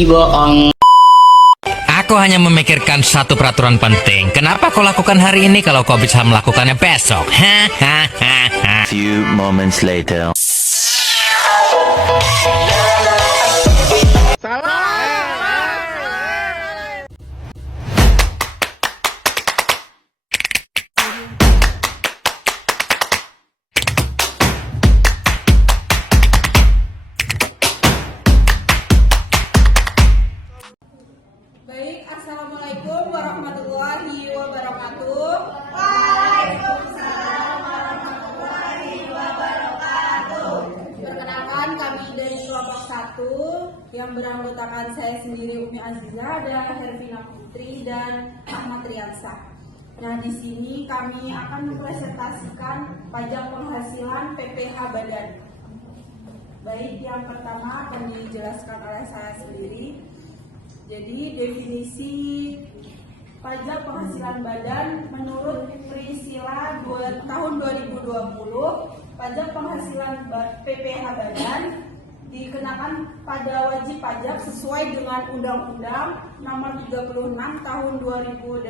bohong. Aku hanya memikirkan satu peraturan penting. Kenapa kau lakukan hari ini kalau kau bisa melakukannya besok? Few moments later. Baik, assalamualaikum warahmatullahi wabarakatuh. Waalaikumsalam warahmatullahi wabarakatuh. Perkenalkan, kami dari kelompok 1 yang beranggotakan saya sendiri Umi Aziza, ada Hervina Putri dan Ahmad Riansah. Nah, di sini kami akan mempresentasikan pajak penghasilan PPh Badan. Baik, yang pertama akan dijelaskan oleh saya sendiri. Jadi definisi pajak penghasilan badan menurut Priscila tahun 2020, pajak penghasilan PPh badan dikenakan pada wajib pajak sesuai dengan Undang-Undang Nomor 36 Tahun 2008,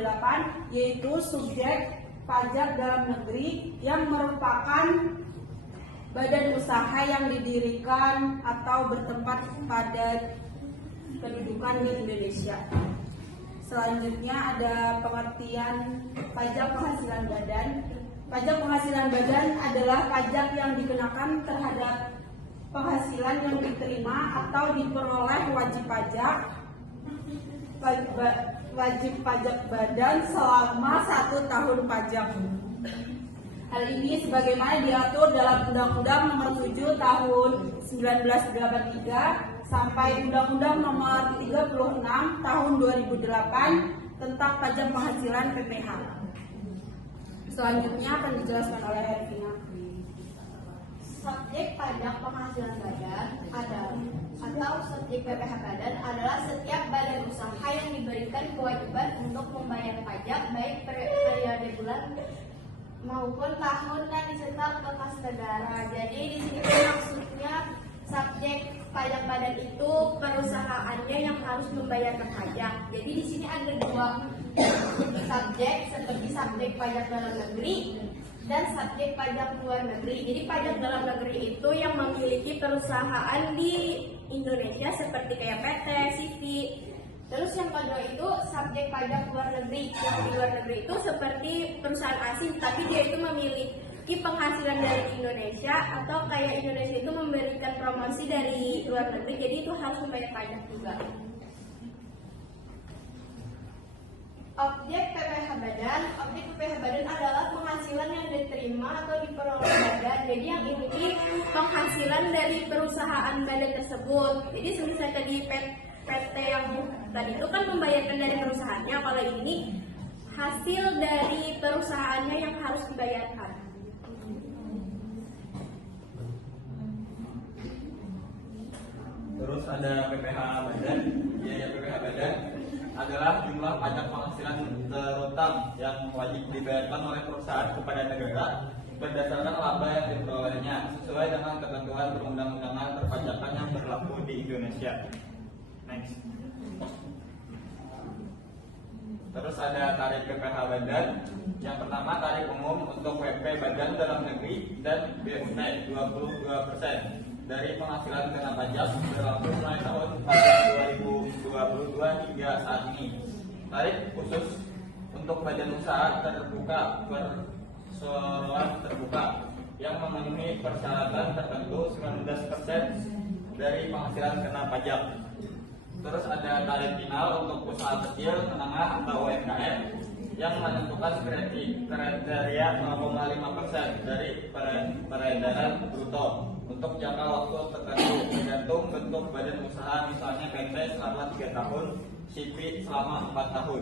yaitu subjek pajak dalam negeri yang merupakan badan usaha yang didirikan atau bertempat pada kedudukan di Indonesia. Selanjutnya ada pengertian pajak penghasilan badan. Pajak penghasilan badan adalah pajak yang dikenakan terhadap penghasilan yang diterima atau diperoleh wajib pajak badan selama 1 tahun pajak. Hal ini sebagaimana diatur dalam Undang-Undang Nomor 7 Tahun 1983 sampai Undang-Undang Nomor 36 Tahun 2008 tentang pajak penghasilan PPh. Selanjutnya akan dijelaskan oleh Hervina. Subjek pajak penghasilan badan atau subjek PPh badan adalah setiap badan usaha yang diberikan kewajiban untuk membayar pajak baik periode bulan maupun tahun dan disetor ke kas negara. Jadi di sini maksudnya subjek pajak badan itu perusahaannya yang harus membayarkan pajak. Jadi di sini ada 2 subjek, seperti subjek pajak dalam negeri dan subjek pajak luar negeri. Jadi pajak dalam negeri itu yang memiliki perusahaan di Indonesia seperti kayak PT, CV. Terus yang kedua itu subjek pajak luar negeri. Yang di luar negeri itu seperti perusahaan asing, tapi dia itu memiliki penghasilan dari Indonesia, atau kayak Indonesia itu memberikan promosi dari luar negeri, jadi itu harus membayar pajak juga. Objek PPh badan adalah penghasilan yang diterima atau diperoleh badan. Jadi yang ini penghasilan dari perusahaan badan tersebut. Jadi semisal tadi PT yang tadi itu kan membayarkan dari perusahaannya, kalau ini hasil dari perusahaannya yang harus dibayarkan. Terus ada PPh badan. Biaya PPh badan adalah jumlah pajak penghasilan terutama yang wajib dibayarkan oleh perusahaan kepada negara berdasarkan laba yang diperolehnya sesuai dengan ketentuan perundang-undangan perpajakan yang berlaku di Indonesia. Next. Terus ada tarif PPh badan. Yang pertama tarif umum untuk WP badan dalam negeri dan BUT 22% dari penghasilan kena pajak berlaku mulai tahun pajak 2022 hingga saat ini. Tarif khusus untuk badan usaha terbuka perseroan terbuka yang memenuhi persyaratan tertentu 19% dari penghasilan kena pajak. Terus ada tarif final untuk usaha kecil, menengah atau UMKM yang menentukan kriteria 0,5% dari peredaran bruto untuk jangka waktu tertentu tergantung bentuk badan usaha, misalnya PT selama 3 tahun, CV selama 4 tahun.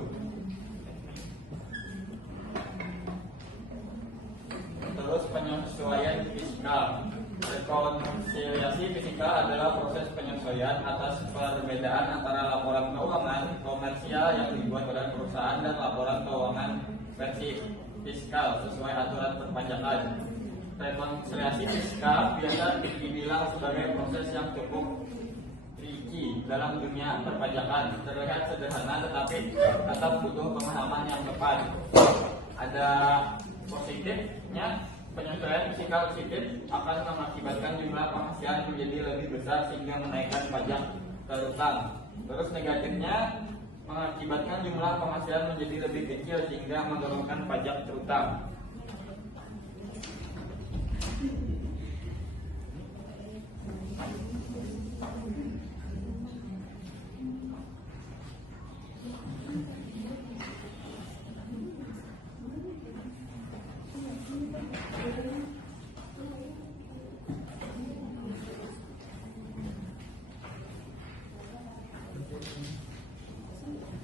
Terus penyesuaian fiskal. Rekonsiliasi fiskal adalah proses penyesuaian atas perbedaan antara laporan keuangan komersial yang dibuat oleh perusahaan dan laporan keuangan versi fiskal sesuai aturan perpajakan. Rekonsiliasi fiskal biasa dibilang sebagai proses yang cukup tricky dalam dunia perpajakan. Terlihat sederhana tetapi tetap butuh pemahaman yang tepat. Ada positifnya, penyesuaian fiskal positif akan mengakibatkan jumlah penghasilan menjadi lebih besar sehingga menaikkan pajak terutang. Terus negatifnya mengakibatkan jumlah penghasilan menjadi lebih kecil sehingga menurunkan pajak terutang.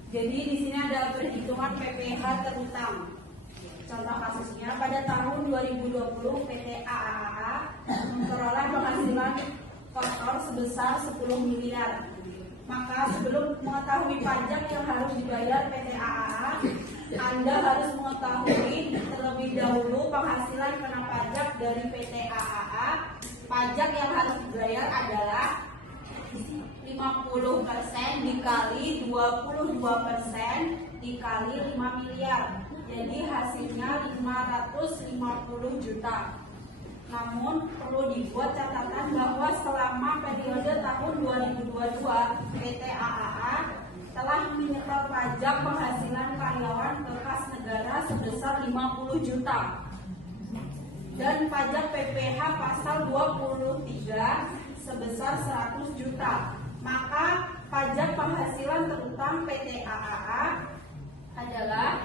Jadi di sini ada perhitungan PPh terutang. Contoh kasusnya pada tahun 2020 PT AAA memperoleh penghasilan kotor sebesar 10 miliar. Maka sebelum mengetahui pajak yang harus dibayar PT AAA, Anda harus mengetahui terlebih dahulu penghasilan kena pajak dari PT AAA. Pajak yang harus dibayar adalah 50% dikali 22% dikali 5 miliar. Jadi hasilnya 550 juta. Namun perlu dibuat catatan bahwa selama periode tahun 2022 PT AAA telah menyetor pajak penghasilan karyawan ke kas negara sebesar 50 juta dan pajak PPh pasal 23 sebesar 100 juta. Maka pajak penghasilan terutang PT AAA adalah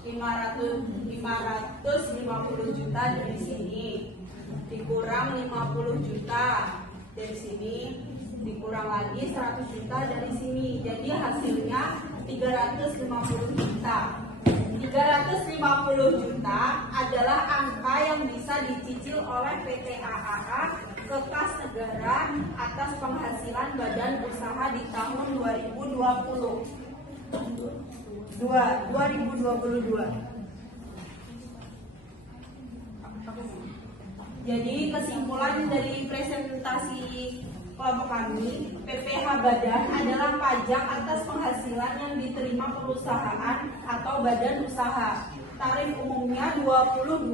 550 juta dari sini, dikurang 50 juta dari sini, dikurang lagi 100 juta dari sini. Jadi hasilnya 350 juta. 350 juta adalah angka yang bisa dicicil oleh PT AAA ke kas negara atas penghasilan badan usaha di tahun 2022. Jadi kesimpulan dari presentasi kelompok kami, PPh badan adalah pajak atas penghasilan yang diterima perusahaan atau badan usaha. Tarif umumnya 22%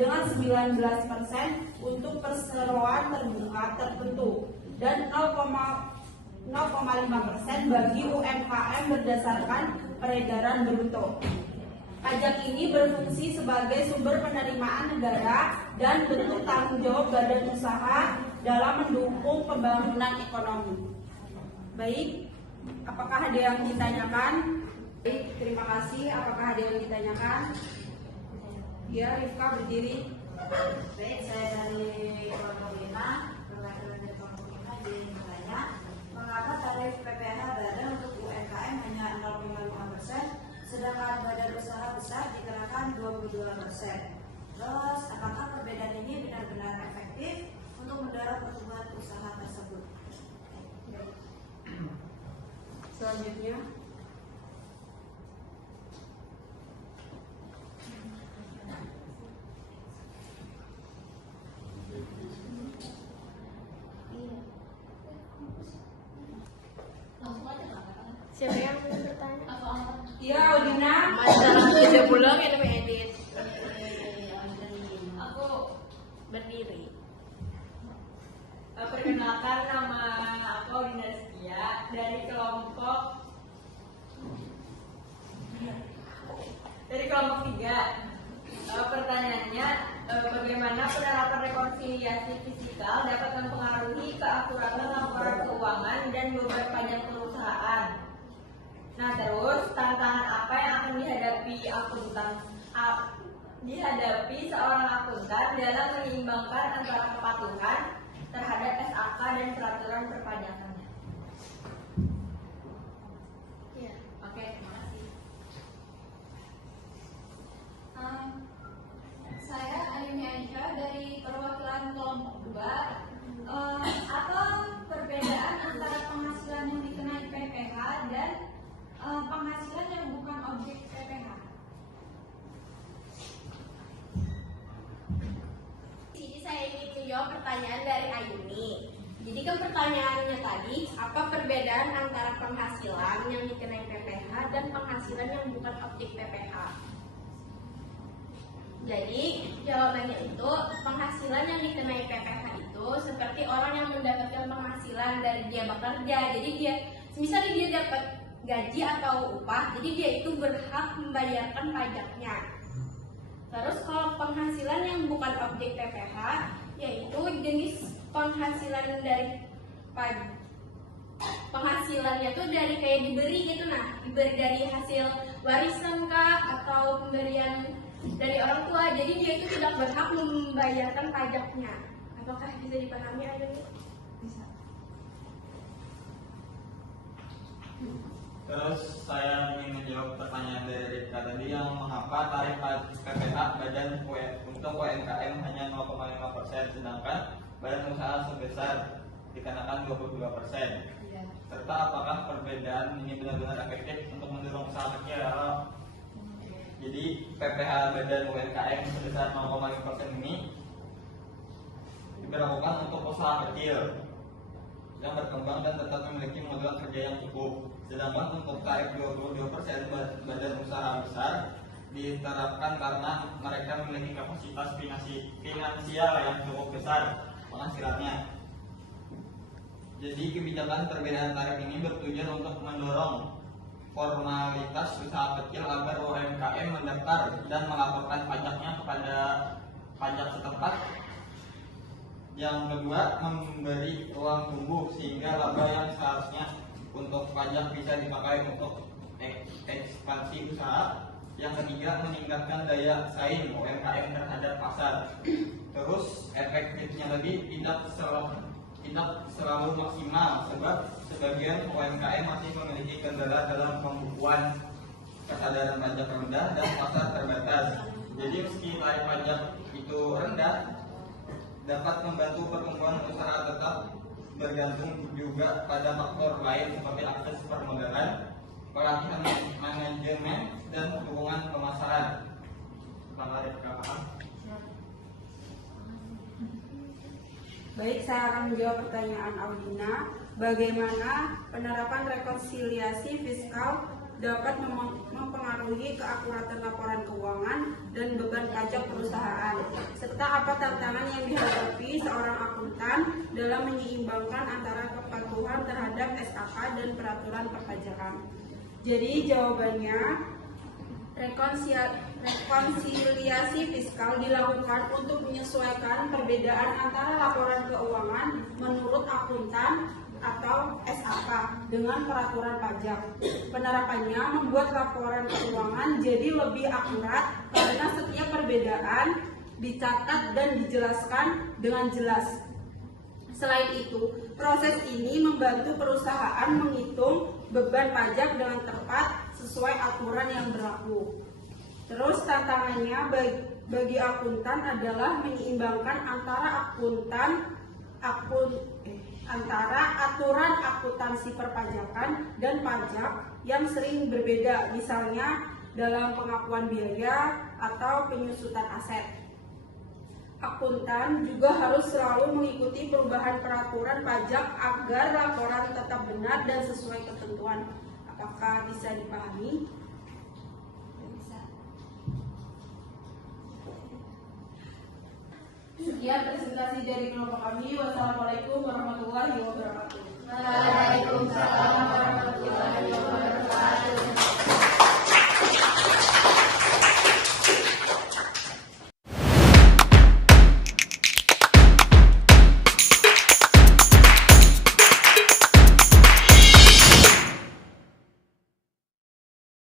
dengan 19% untuk perseroan terbuka tertentu dan 0,5% bagi UMKM berdasarkan peredaran bruto. Pajak ini berfungsi sebagai sumber penerimaan negara dan bentuk tanggung jawab badan usaha dalam mendukung pembangunan ekonomi. Baik, apakah ada yang ditanyakan? Baik, terima kasih. Apakah ada yang ditanyakan? Ya, Rifka berdiri. Baik, saya dari kelompok 5. Perwakilan dari kelompok 5 ingin bertanya, mengapa tarif PPh badan untuk UMKM hanya 0,5%, sedangkan badan usaha besar dikenakan 22%? Terus, apakah perbedaan ini benar-benar efektif untuk mendorong pertumbuhan usaha tersebut? Selanjutnya, Siapa yang mau bertanya? ya Audina. Udah pulang ya namanya edit. Aku berdiri. Perkenalkan, nama aku Audina Setia dari kelompok 3. Pertanyaannya, bagaimana penerapan rekonsiliasi fiskal dapat mempengaruhi keakuratan laporan keuangan dan beban pajak perusahaan? Nah, terus tantangan apa yang akan dihadapi seorang akuntan dalam menyeimbangkan antara kepatuhan terhadap SAK dan peraturan perpajakannya? Iya. Oke, terima kasih. Saya Ayunya Aisyah dari perwakilan kelompok 2. Apa perbedaan antara penghasilan yang dikenai PPh dan penghasilan yang bukan objek PPh? Jadi saya ingin menjawab pertanyaan dari Ayuni. Jadi ke pertanyaannya tadi, apa perbedaan antara penghasilan yang dikenai PPh dan penghasilan yang bukan objek PPh? Jadi jawabannya itu penghasilan yang dikenai PPh itu seperti orang yang mendapatkan penghasilan dari dia bekerja. Jadi dia, misalnya dia dapat gaji atau upah, jadi dia itu berhak membayarkan pajaknya. Terus kalau penghasilan yang bukan objek PPh, yaitu jenis penghasilan dari penghasilannya tuh dari kayak diberi gitu, nah diberi dari hasil warisan kah atau pemberian dari orang tua, jadi dia itu tidak berhak membayarkan pajaknya. Apakah bisa dipahami Ayuni? Bisa. Terus saya ingin menjawab pertanyaan dari Rika tadi yang mengapa tarif PPh badan untuk UMKM hanya 0,5% sedangkan badan usaha sebesar dikenakan 22%. Serta apakah perbedaan ini benar-benar efektif untuk mendorong usaha kecil? Jadi PPh badan UMKM sebesar 0,5% ini diberlakukan untuk usaha kecil yang berkembang dan tetap memiliki modal kerja yang cukup. Sedangkan untuk tarif 22% badan usaha besar diterapkan karena mereka memiliki kapasitas finansial yang cukup besar penghasilannya. Jadi kebijakan perbedaan tarif ini bertujuan untuk mendorong formalitas usaha kecil agar UMKM mendaftar dan melaporkan pajaknya kepada pajak setempat. Yang kedua, memberi ruang tumbuh sehingga laba yang seharusnya untuk pajak bisa dipakai untuk ekspansi usaha. Yang ketiga, meningkatkan daya saing UMKM terhadap pasar. Terus efektifnya lagi tidak selalu maksimal sebab sebagian UMKM masih memiliki kendala dalam pembukuan, kesadaran pajak rendah dan pasar terbatas. Jadi meski tarif pajak itu rendah, dapat membantu pertumbuhan usaha tetap bergantung juga pada faktor lain seperti akses permodalan, pelatihan manajemen, dan dukungan pemasaran. Selamat paham? Baik, saya akan menjawab pertanyaan Audina. Bagaimana penerapan rekonsiliasi fiskal dapat mempengaruhi keakuratan laporan keuangan dan beban pajak perusahaan, serta apa tantangan yang dihadapi seorang akuntan dalam menyeimbangkan antara kepatuhan terhadap SKK dan peraturan perpajakan. Jadi jawabannya, rekonsiliasi fiskal dilakukan untuk menyesuaikan perbedaan antara laporan keuangan menurut akuntan atau SAK dengan peraturan pajak. Penerapannya membuat laporan keuangan jadi lebih akurat karena setiap perbedaan dicatat dan dijelaskan dengan jelas. Selain itu, proses ini membantu perusahaan menghitung beban pajak dengan tepat sesuai aturan yang berlaku. Terus tantangannya bagi akuntan adalah menyeimbangkan antara antara aturan akuntansi perpajakan dan pajak yang sering berbeda, misalnya dalam pengakuan biaya atau penyusutan aset. Akuntan juga harus selalu mengikuti perubahan peraturan pajak agar laporan tetap benar dan sesuai ketentuan. Apakah bisa dipahami? Sekian presentasi dari kelompok kami. Wassalamualaikum warahmatullahi wabarakatuh. Waalaikumsalam.